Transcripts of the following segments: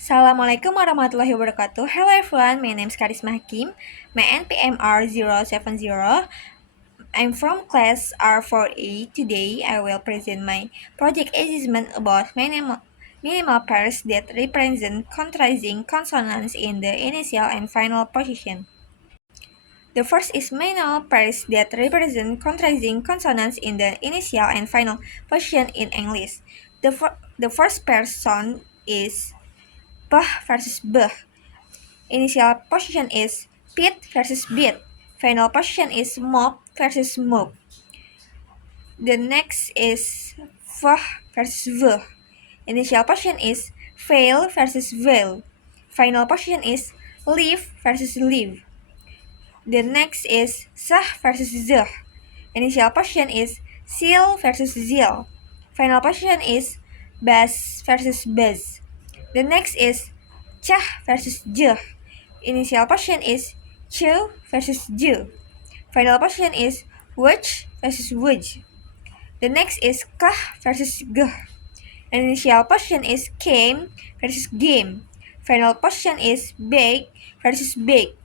Assalamualaikum warahmatullahi wabarakatuh. Hello everyone, my name is Karisma Hakim. My NPM R070. I'm from class R4A. Today, I will present my project assessment about minimal pairs that represent contrasting consonants in the initial and final position. The first is minimal pairs that represent contrasting consonants in the initial and final position in English. The first pair sound is Bah versus Beh. Initial position is Pit versus Bit. Final position is Mop versus Mop. The next is Vah versus Vuh. Initial position is Veil versus Veil. Final position is Leaf versus Leaf. The next is Zah versus Zuh. Initial position is Seal versus Zeal. Final position is Bas versus Baz. The next is Cah versus Juh. Initial position is Chu versus Ju. Final position is Wuj versus Wuj. The next is Kah versus Guh. Initial position is Came versus Game. Final position is Bake versus Bake.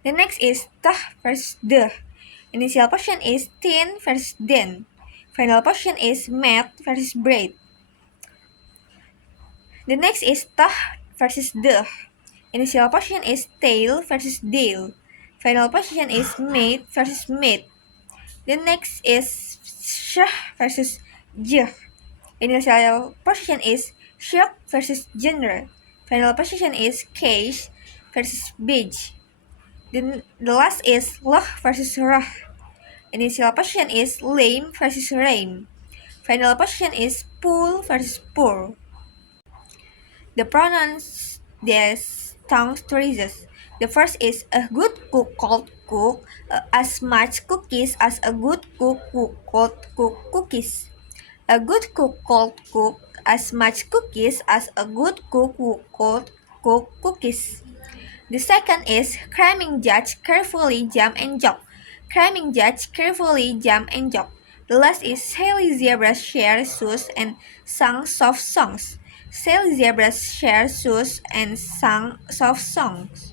The next is Tah versus Duh. Initial position is Tin versus Den. Final position is Mat versus Braid. The next is Tah versus Duh. Initial position is Tail versus Dale. Final position is Mate versus Mate. The next is Shah versus Juh. Initial position is Shock versus Genre. Final position is Case versus Beige. The last is Loh versus Rah. Initial position is Lame versus Rame. Final position is Pool versus Poor. The pronouns des tongue choices. The first is a good cook could cook as much cookies as a good cook could cook cookies. A good cook could cook as much cookies as a good cook could cook cookies. The second is cramming judge carefully jump and jump. Cramming judge carefully jump and jump. The last is Sally zebras share shoes and sang soft songs. Sally zebras share shoes and sang soft songs.